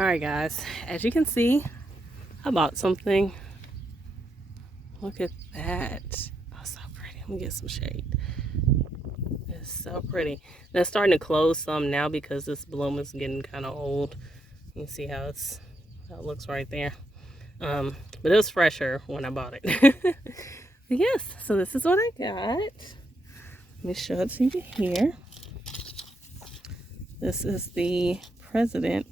Alright guys, as you can see, I bought something. Look at that. Oh, so pretty. Let me get some shade. It's so pretty. And it's starting to close some now because this bloom is getting kind of old. You can see how it looks right there. But it was fresher when I bought it. But yes, so this is what I got. Let me show it to you here. This is the President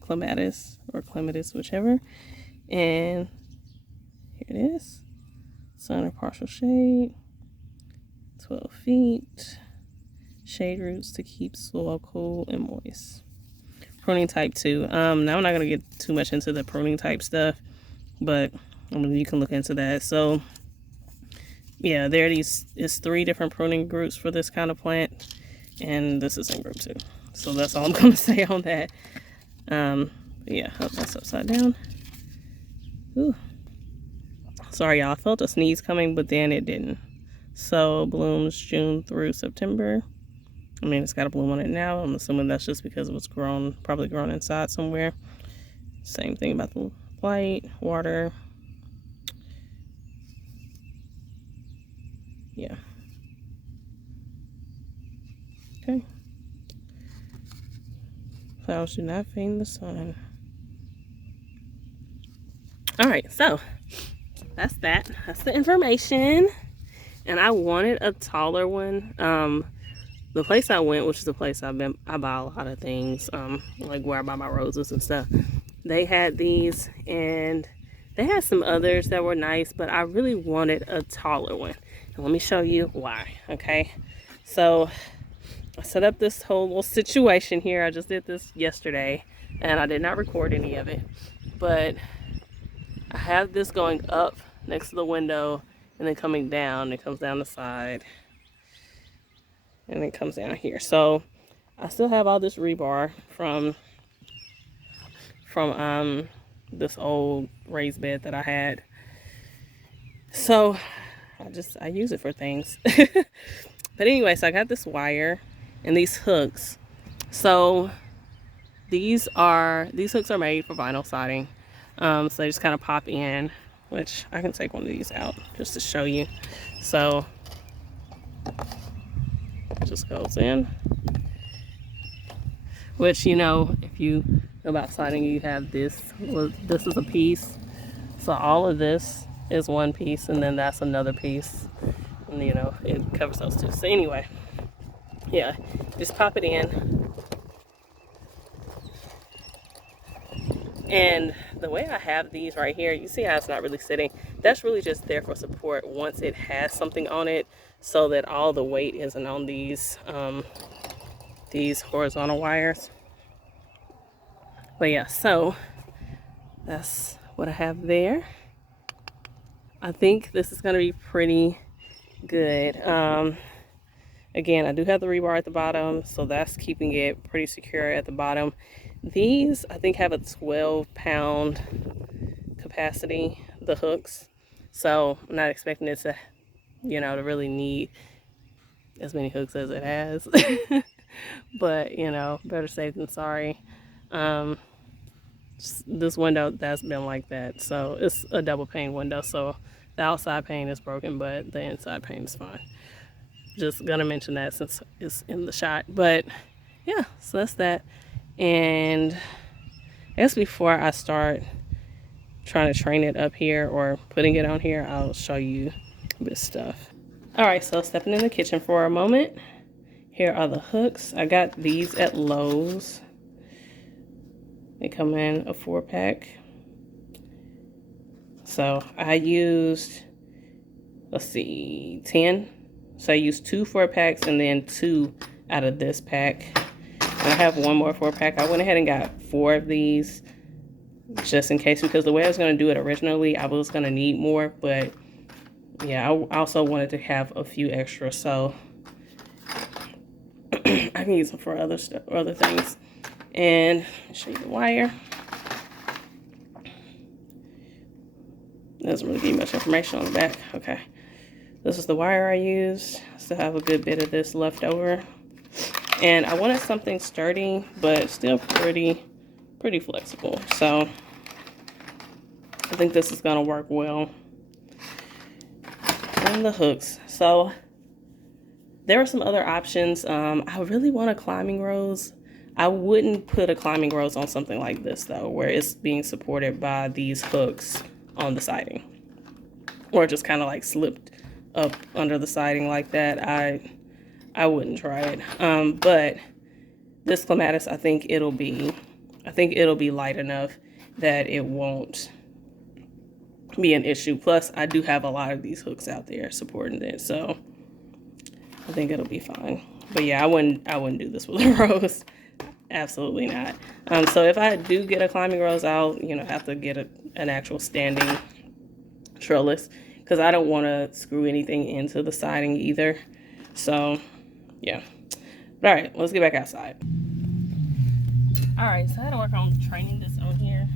Clematis, or Clematis, whichever. And here it is. Sun or partial shade. 12 feet. Shade roots to keep soil cool and moist. Pruning type 2. Now I'm not going to get too much into the pruning type stuff, but you can look into that. So yeah, there are it's 3 different pruning groups for this kind of plant, and this is in group 2. So that's all I'm going to say on that. Yeah, hope that's upside down. Ooh. Sorry y'all, I felt a sneeze coming, but then it didn't. So blooms June through September. I mean, it's got a bloom on it now. I'm assuming that's just because it was probably grown inside somewhere. Same thing about the light, water. Yeah. Okay. Flowers do not fade in the sun. Alright, so that's that. That's the information. And I wanted a taller one. The place I went, which is the place I buy a lot of things, like where I buy my roses and stuff. They had these, and they had some others that were nice, but I really wanted a taller one. And let me show you why, okay? So I set up this whole little situation here. I just did this yesterday, and I did not record any of it. But I have this going up next to the window, and then coming down. It comes down the side, and it comes down here. So I still have all this rebar from this old raised bed that I had. So I use it for things. But anyway, so I got this wire and these hooks. So these hooks are made for vinyl siding. So they just kind of pop in, which I can take one of these out just to show you. So it just goes in, which, you know, if you know about siding, you have this. Well, this is a piece. So all of this is one piece, and then that's another piece. And, you know, it covers those two. So anyway, yeah, just pop it in. And the way I have these right here, you see how it's not really sitting. That's really just there for support once it has something on it, so that all the weight isn't on these horizontal wires. But yeah, so that's what I have there. I think this is going to be pretty good. Again, I do have the rebar at the bottom, so that's keeping it pretty secure at the bottom. These, I think, have a 12-pound capacity, the hooks. So I'm not expecting it to, you know, to really need as many hooks as it has. But, you know, better safe than sorry. This window, that's been like that. So it's a double pane window. So the outside pane is broken, but the inside pane is fine. Just gonna mention that since it's in the shot. But yeah, so that's that. And I guess before I start trying to train it up here or putting it on here, I'll show you this stuff. All right, so stepping in the kitchen for a moment. Here are the hooks. I got these at Lowe's. They come in a 4-pack. So I used, let's see, 10. So I used 2 4-packs and then 2 out of this pack. And I have one more 4-pack. I went ahead and got 4 of these just in case, because the way I was going to do it originally, I was going to need more. But yeah, I also wanted to have a few extra, so I can use them for other stuff, or other things. And I'll show you the wire. Doesn't really give much information on the back. Okay, this is the wire I used. Still have a good bit of this left over. And I wanted something sturdy, but still pretty pretty flexible. So I think this is gonna work well. And the hooks. So there are some other options. I really want a climbing rose. I wouldn't put a climbing rose on something like this though, where it's being supported by these hooks on the siding, or just kind of like slipped up under the siding like that. I wouldn't try it. But this clematis, I think it'll be light enough that it won't be an issue. Plus, I do have a lot of these hooks out there supporting it, so I think it'll be fine. But yeah, I wouldn't do this with a rose. Absolutely not. So if I do get a climbing rose, I'll have to get an actual standing trellis, because I don't want to screw anything into the siding either. So yeah. But all right, let's get back outside. All right, so I had to work on training this on here.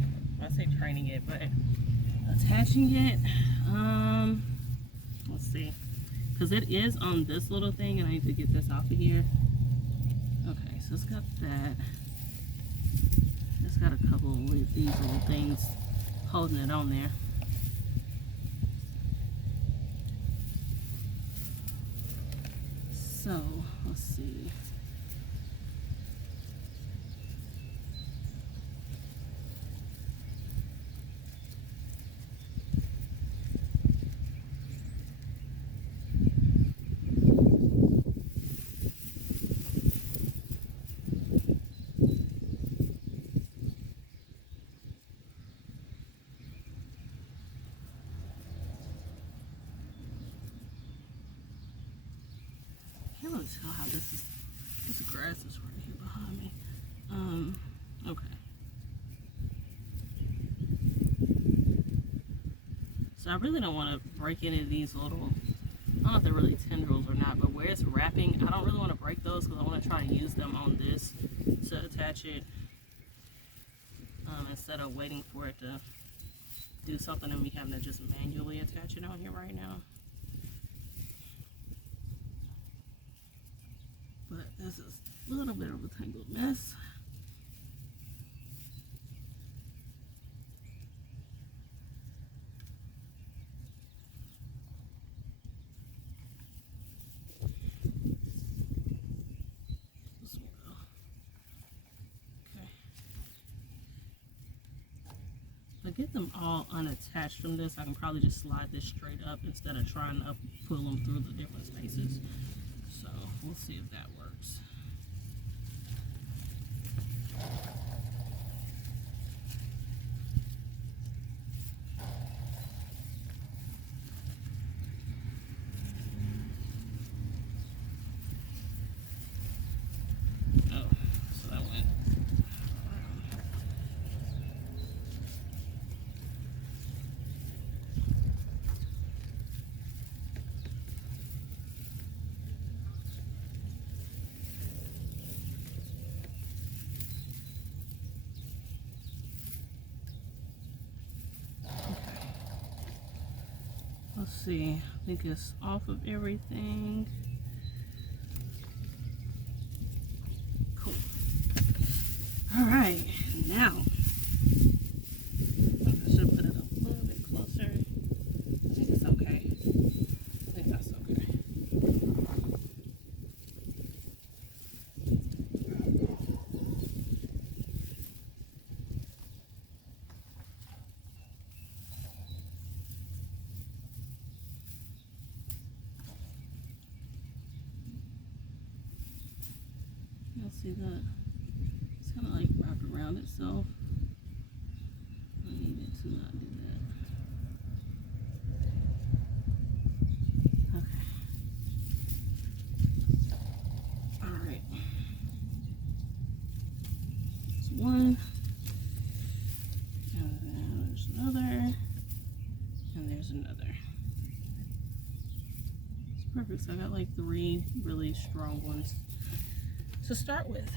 I say training it, but attaching it. Let's see, because it is on this little thing, and I need to get this off of here. Okay, so it's got that. It's got a couple of these little things holding it on there. So let's see. I can't really tell how this grass is right here behind me. Okay. So I really don't want to break any of these little, I don't know if they're really tendrils or not, but where it's wrapping, I don't really want to break those, because I want to try to use them on this to attach it, instead of waiting for it to do something and me having to just manually attach it on here right now. But this is a little bit of a tangled mess. To get them all unattached from this, I can probably just slide this straight up instead of trying to pull them through the different spaces. So we'll see if that works. Oh, so that went. Let's see, I think it's off of everything. Cool. All right, now I should put it a little bit closer. I think it's okay. I think that's okay. You'll see that it's kind of like wrapped around itself. I need it to not do that. Okay. All right. There's one. And then there's another. And there's another. It's perfect. So I got like 3 really strong ones to start with.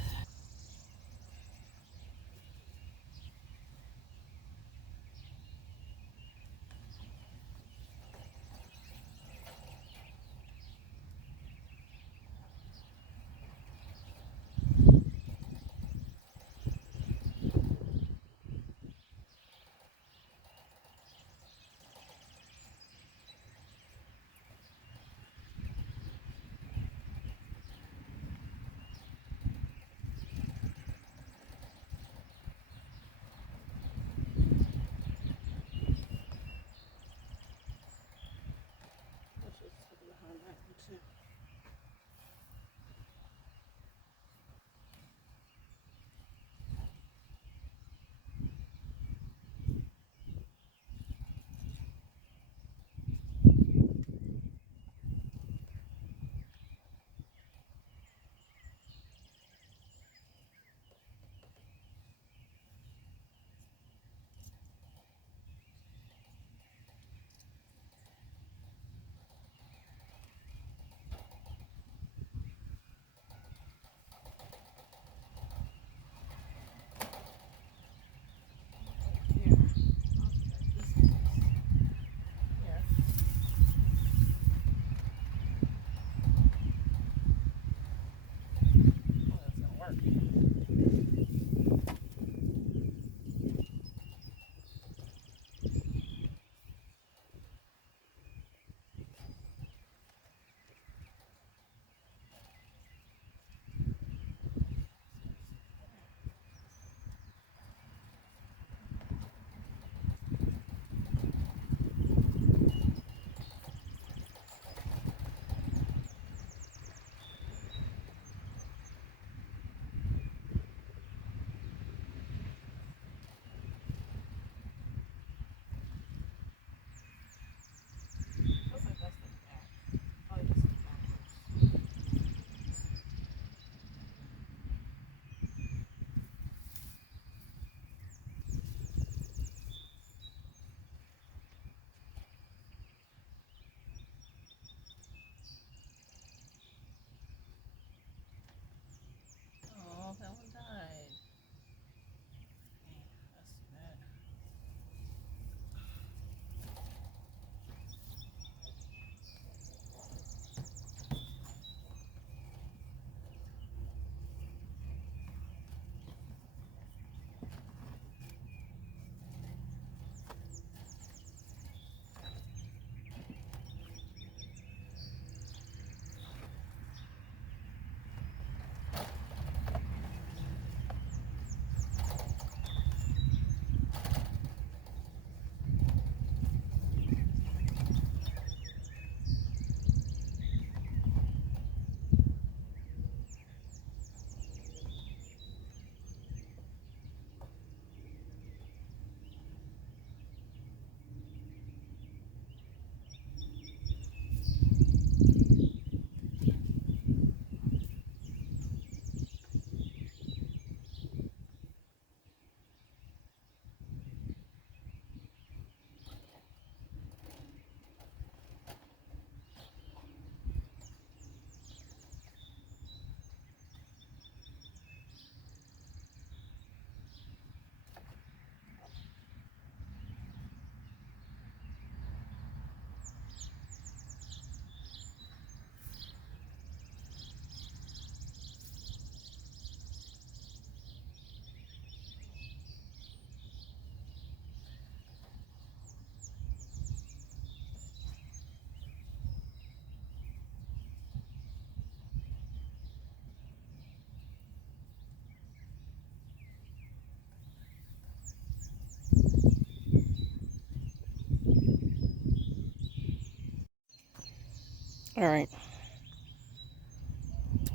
All right,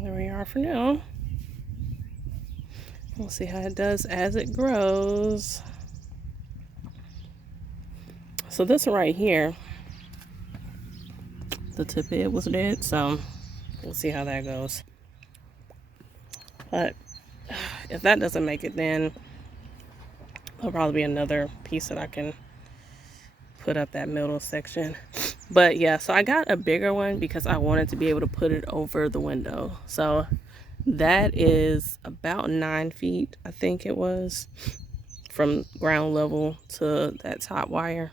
there we are for now. We'll see how it does as it grows. So this one right here, the tip of it was dead, so we'll see how that goes. But if that doesn't make it, then there'll probably be another piece that I can put up that middle section. But yeah, so I got a bigger one because I wanted to be able to put it over the window. So that is about 9 feet, I think it was, from ground level to that top wire.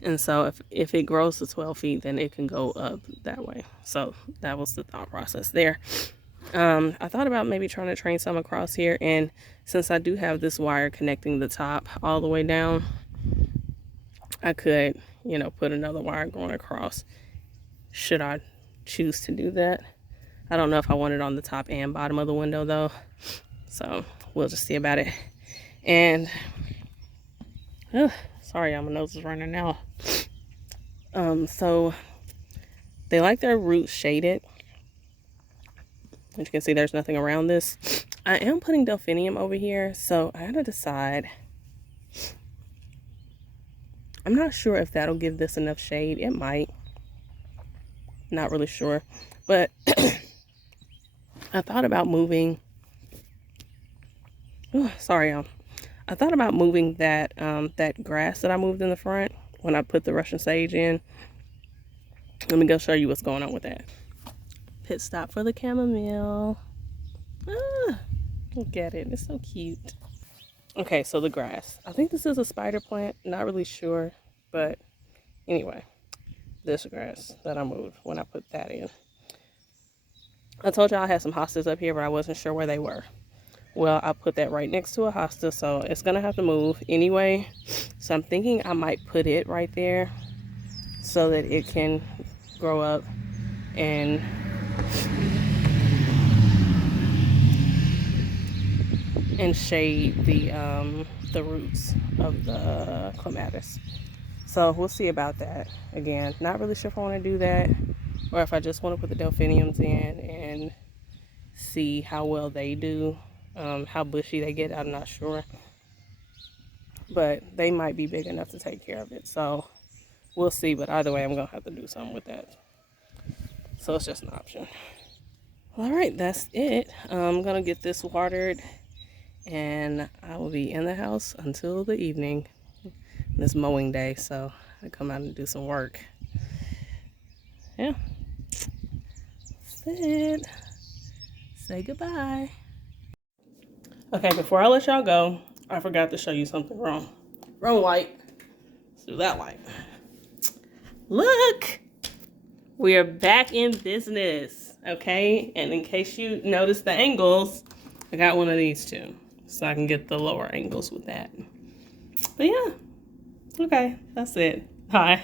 And so if it grows to 12 feet, then it can go up that way. So that was the thought process there. I thought about maybe trying to train some across here, and since I do have this wire connecting the top all the way down, I could, you know, put another wire going across should I choose to do that. I don't know if I want it on the top and bottom of the window though, so we'll just see about it. And sorry, my nose is running now. So they like their roots shaded. As you can see, there's nothing around this. I am putting delphinium over here, so I gotta decide. I'm not sure if that'll give this enough shade. It might. Not really sure. But I thought about moving. Oh, sorry, y'all. I thought about moving that that grass that I moved in the front when I put the Russian sage in. Let me go show you what's going on with that. Pit stop for the chamomile. Look at it. It's so cute. Okay, so the grass. I think this is a spider plant. Not really sure. But anyway, this grass that I moved when I put that in. I told y'all I had some hostas up here, but I wasn't sure where they were. Well, I put that right next to a hosta, so it's going to have to move anyway. So I'm thinking I might put it right there so that it can grow up and shade the roots of the clematis. So we'll see about that. Again, not really sure if I want to do that or if I just want to put the delphiniums in and see how well they do, how bushy they get. I'm not sure, but they might be big enough to take care of it. So we'll see, but either way, I'm gonna have to do something with that. So it's just an option. All right, that's it. I'm gonna get this watered and I will be in the house until the evening. It's mowing day, so I come out and do some work. Yeah, that's it. Say goodbye. Okay, before I let y'all go, I forgot to show you something wrong. Wrong light. Let's do that light. Look, we are back in business, okay? And in case you notice the angles, I got one of these too, so I can get the lower angles with that. But yeah, okay, that's it. Bye.